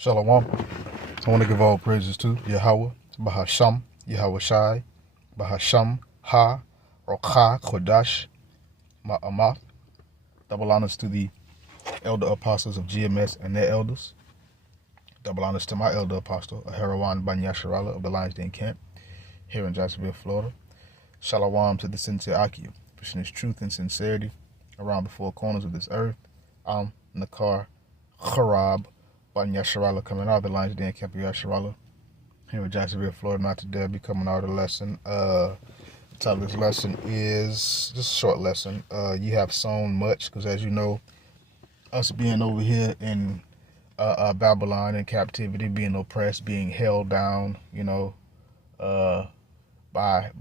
Shalom. I want to give all praises to Yahweh, Bahasham, Yahweh Shai, Bahasham, Ha, Rocha, Kodash, Ma'amath. Double honors to the elder apostles of GMS and their elders. Double honors to my elder apostle, Aharawan Banyasharala of the Lions Den Camp, here in Jacksonville, Florida. Shalom to the sincere Akia, pushing his truth and sincerity around the four corners of this earth. I'm Nakar Harab Banyasharala, coming out of the Lions Den Camp of Yasharala, here in Jacksonville, Florida. Not today, I'll be coming out of the lesson. The title of this lesson is just a short lesson. You have sown much, because as you know, us being over here in Babylon in captivity, being oppressed, being held down, by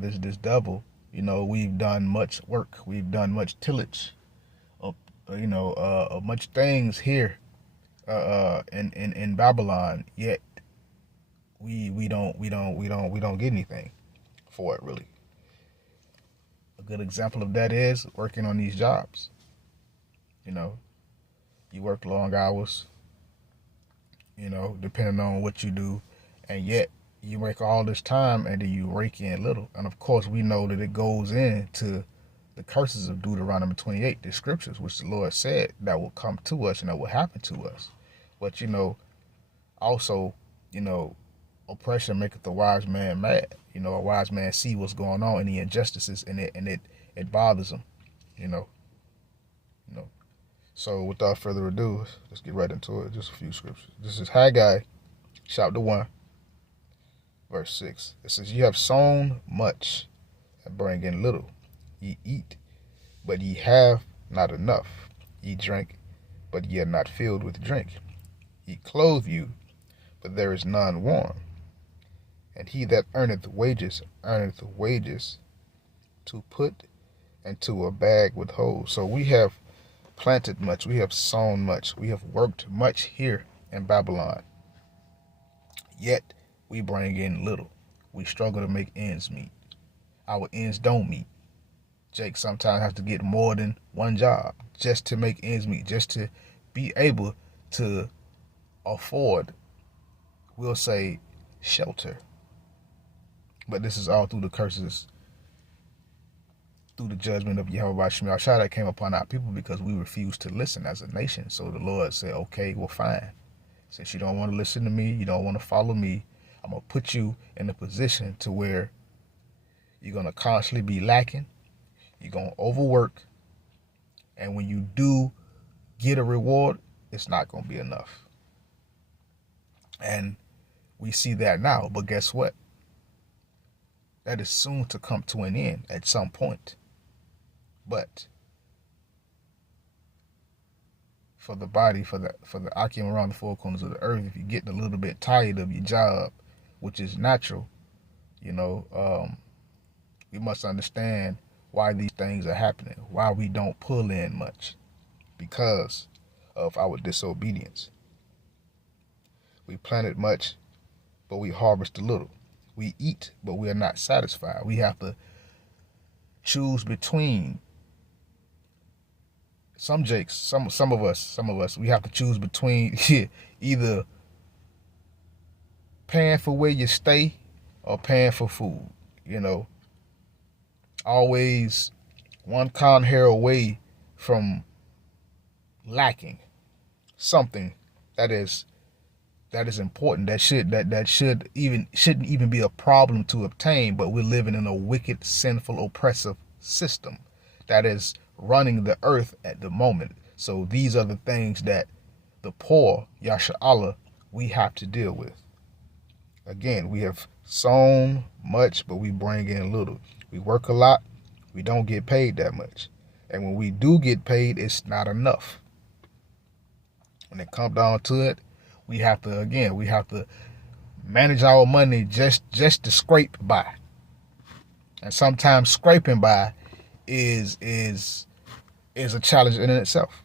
this devil, we've done much work, we've done much tillage, much things here in Babylon. Yet we don't get anything for it, really. A good example of that is working on these jobs. You work long hours, depending on what you do, and yet you work all this time and then you rake in little. And of course, we know that it goes into the curses of Deuteronomy 28, the scriptures, which the Lord said that will come to us and that will happen to us. But, also, oppression maketh the wise man mad. A wise man see what's going on and the injustices, and it bothers him, So without further ado, let's get right into it. Just a few scriptures. This is Haggai, chapter 1, verse 6. It says, "Ye have sown much and bring in little. Ye eat, but ye have not enough. Ye drink, but ye are not filled with drink. Ye clothe you, but there is none warm. And he that earneth wages to put into a bag with holes." So we have planted much, we have sown much, we have worked much here in Babylon. Yet we bring in little. We struggle to make ends meet. Our ends don't meet. Jake sometimes has to get more than one job just to make ends meet, just to be able to afford, we'll say, shelter. But this is all through the curses, through the judgment of Yahweh Shemel Shai that came upon our people because we refused to listen as a nation. So the Lord said, okay, well, fine. Since you don't want to listen to me, you don't want to follow me, I'm going to put you in a position to where you're going to constantly be lacking. You're going to overwork. And when you do get a reward, it's not going to be enough. And we see that now. But guess what? That is soon to come to an end at some point. But for the body, for the Akim around the four corners of the earth, if you're getting a little bit tired of your job, which is natural, we must understand why these things are happening, why we don't pull in much, because of our disobedience. We planted much, but we harvest a little. We eat, but we are not satisfied. We have to choose between some of us, we have to choose between either paying for where you stay or paying for food. Always one con hair away from lacking something that is important, that shouldn't even be a problem to obtain. But we're living in a wicked, sinful, oppressive system that is running the earth at the moment. So these are the things that the poor, Yasha Allah, we have to deal with. Again, we have sown much, but we bring in little. We work a lot, we don't get paid that much. And when we do get paid, it's not enough. When it comes down to it, we have to manage our money just to scrape by. And sometimes scraping by is a challenge in itself.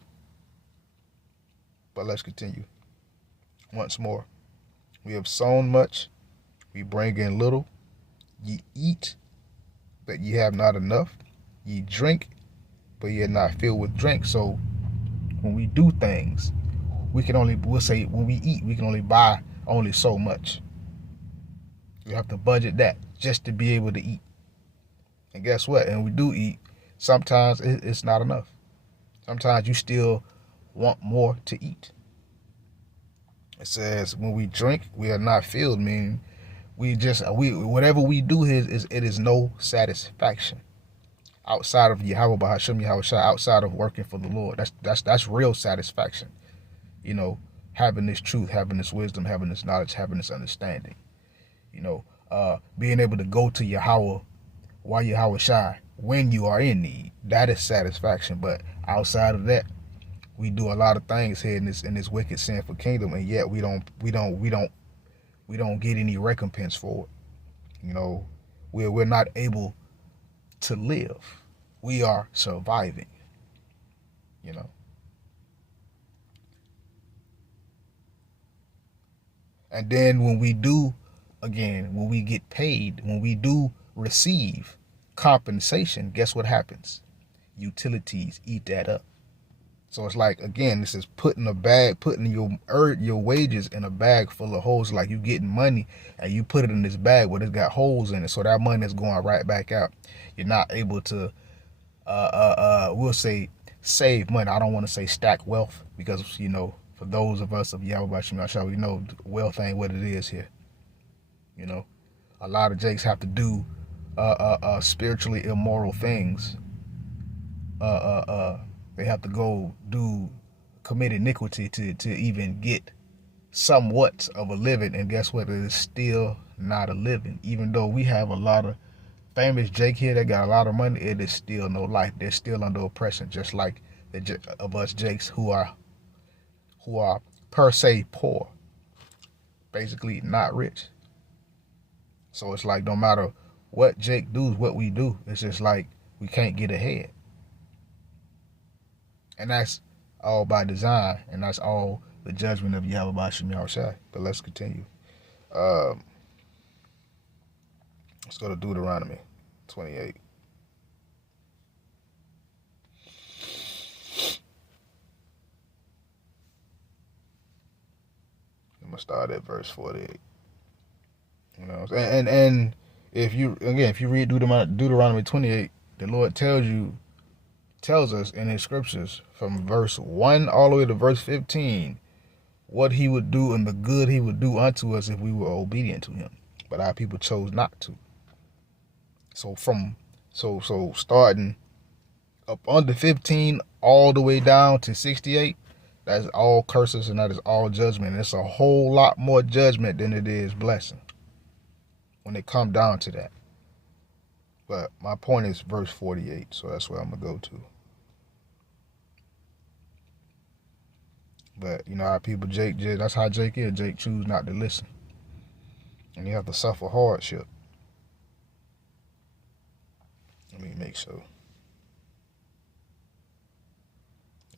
But let's continue. Once more, we have sown much, we bring in little. Ye eat, but ye have not enough. Ye drink, but ye are not filled with drink. So when we do things, we'll say when we eat, we can only buy only so much. We have to budget that just to be able to eat. And guess what? And we do eat. Sometimes it's not enough. Sometimes you still want more to eat. It says when we drink, we are not filled, meaning we whatever we do it is no satisfaction outside of Yahweh Bahasham Yahweh, outside of working for the Lord. That's real satisfaction. You know, having this truth, having this wisdom, having this knowledge, having this understanding. You know, being able to go to Yahweh while Yahweh Shai when you are in need. That is satisfaction. But outside of that, we do a lot of things here in this wicked sinful kingdom, and yet we don't get any recompense for it. You know, we're not able to live. We are surviving. You know. And then when we get paid, when we do receive compensation, guess what happens? Utilities eat that up. So it's like, again, this is putting your wages in a bag full of holes. Like you getting money and you put it in this bag where it's got holes in it. So that money is going right back out. You're not able to, we'll say, save money. I don't want to say stack wealth because, you know, for those of us of Yahweh Shemashah, we know wealth ain't what it is here. You know, a lot of jakes have to do spiritually immoral things. They have to go commit iniquity to even get somewhat of a living, and guess what? It is still not a living. Even though we have a lot of famous Jake here that got a lot of money, it is still no life. They're still under oppression, just like of us Jakes who are per se poor, basically not rich. So it's like no matter what Jake does, what we do, it's just like we can't get ahead. And that's all by design, and that's all the judgment of Yahweh Bashim Yahushai. But let's continue. Let's go to Deuteronomy 28. I'm gonna start at verse 48. You know, and if you read Deuteronomy 28, the Lord tells us in his scriptures from verse 1 all the way to verse 15 what he would do and the good he would do unto us if we were obedient to him. But our people chose not to. So starting up under 15 all the way down to 68, that's all curses and that is all judgment. And it's a whole lot more judgment than it is blessing when it come down to that. But my point is verse 48, so that's where I'm going to go to. But, you know, how people, Jake, that's how Jake is. Jake choose not to listen. And you have to suffer hardship. Let me make sure.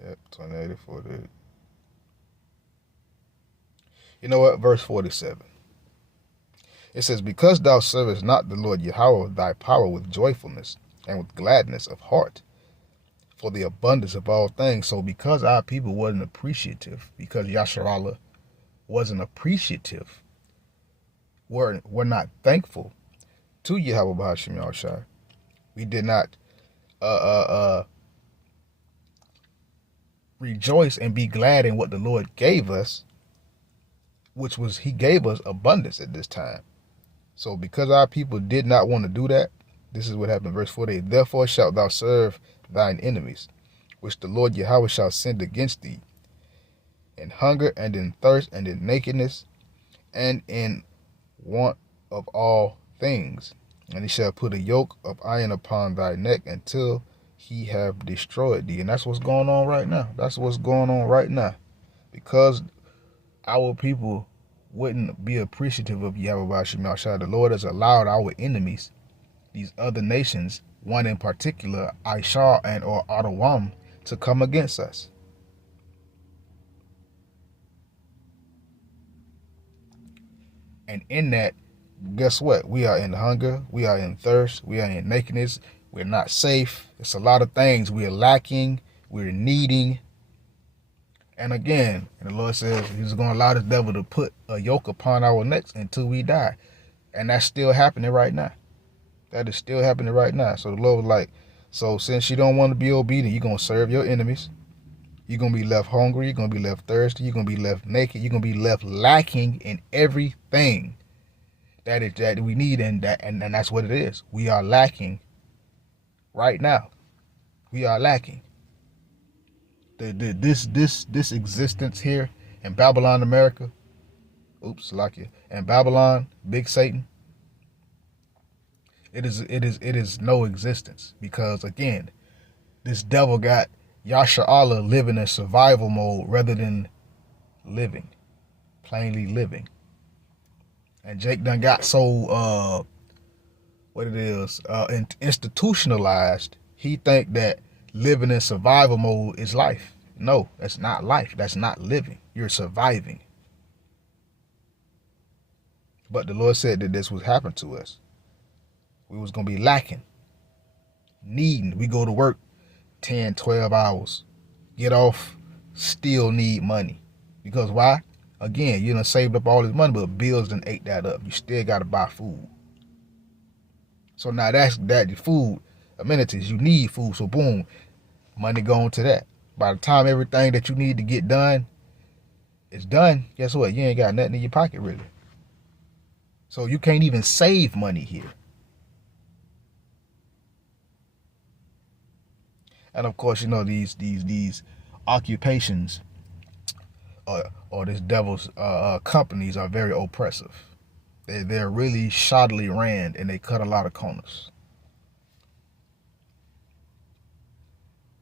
Yep, 28, 48. You know what? Verse 47. It says, because thou servest not the Lord Yahweh thy power with joyfulness and with gladness of heart for the abundance of all things. So because our people wasn't appreciative, because Yasharallah wasn't appreciative, we're not thankful to Yahweh Bahashim Yahushai. We did not rejoice and be glad in what the Lord gave us, which was he gave us abundance at this time. So because our people did not want to do that, this is what happened in verse 48. Therefore shalt thou serve thine enemies, which the Lord Yahweh shall send against thee, in hunger and in thirst and in nakedness and in want of all things. And he shall put a yoke of iron upon thy neck until he have destroyed thee. And that's what's going on right now. That's what's going on right now. Because our people wouldn't be appreciative of Yahweh Bashim Yahushai, the Lord has allowed our enemies, these other nations, one in particular, Aishar and or Adawam, to come against us. And in that, guess what? We are in hunger, we are in thirst, we are in nakedness, we're not safe. It's a lot of things we're lacking, we're needing. And again, and the Lord says he's going to allow the devil to put a yoke upon our necks until we die. And that's still happening right now. That is still happening right now. So the Lord was like, so since you don't want to be obedient, you're going to serve your enemies. You're going to be left hungry. You're going to be left thirsty. You're going to be left naked. You're going to be left lacking in everything that we need. And that's what it is. We are lacking right now. We are lacking. This existence here in Babylon, America. Oops, Salakia. And Babylon, Big Satan. It is no existence, because again, this devil got Yasha Allah living in survival mode rather than living, plainly living. And Jake done got so institutionalized. He think that living in survival mode is life. No, that's not life. That's not living. You're surviving. But the Lord said that this would happen to us. We was going to be lacking, needing. We go to work 10, 12 hours, get off, still need money. Because why? Again, you done saved up all this money, but bills done ate that up. You still got to buy food. So now that's food, amenities. You need food. So boom, money going to that. By the time everything that you need to get done is done, guess what? You ain't got nothing in your pocket really. So you can't even save money here. And of course, you know, these occupations or this devil's companies are very oppressive. They're really shoddily ran, and they cut a lot of corners.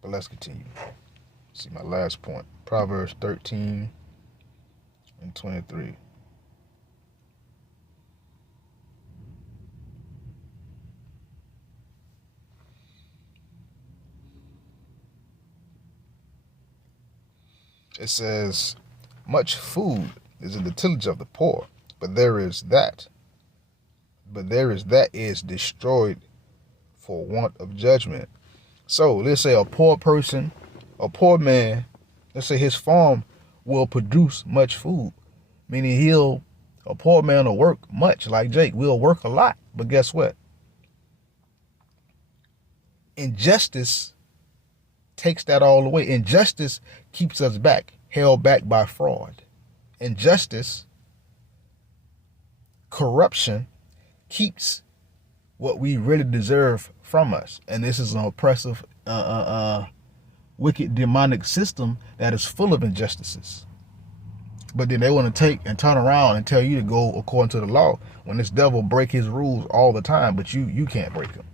But let's continue. See my last point. Proverbs 13 and 23. It says, much food is in the tillage of the poor, but there is that is destroyed for want of judgment. So let's say a poor person, a poor man, let's say his farm will produce much food, meaning a poor man will work much, like Jake, will work a lot. But guess what? Injustice takes that all away. Injustice keeps us back, held back by fraud. Injustice, corruption, keeps what we really deserve from us. And this is an oppressive, wicked, demonic system that is full of injustices. But then they want to take and turn around and tell you to go according to the law, when this devil break his rules all the time, but you can't break them.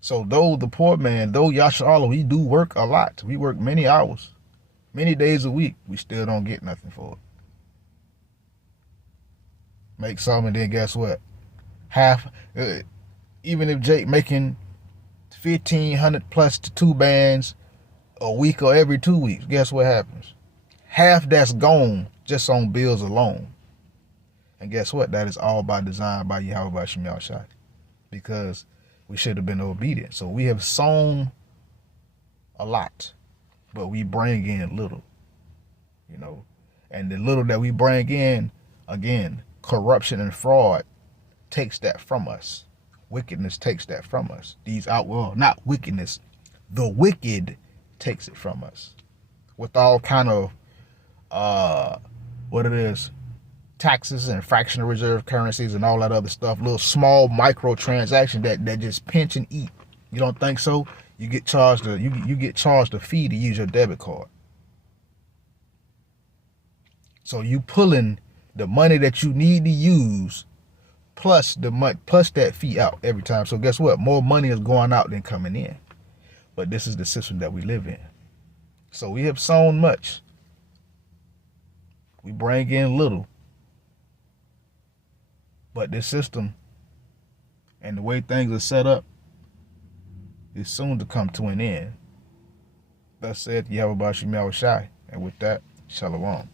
So though the poor man, though Yasha Allah, we do work a lot. We work many hours, many days a week. We still don't get nothing for it. Make some, and then guess what? Half, even if Jake making 1,500 plus to 2 bands a week or every 2 weeks, guess what happens? Half that's gone just on bills alone. And guess what? That is all by design by Yahweh Shem Yahushai, because we should have been obedient. So we have sown a lot, but we bring in little, you know. And the little that we bring in, again, corruption and fraud takes that from us. Wickedness takes that from us. Not wickedness, the wicked takes it from us. With all kind of, taxes and fractional reserve currencies and all that other stuff, little small micro transaction that just pinch and eat. You don't think so? You get charged you get charged a fee to use your debit card. So you pulling the money that you need to use plus that fee out every time. So guess what? More money is going out than coming in. But this is the system that we live in. So we have sown much. We bring in little. But this system and the way things are set up is soon to come to an end. Thus said Yahweh Shem Yahushai. And with that, Shalom.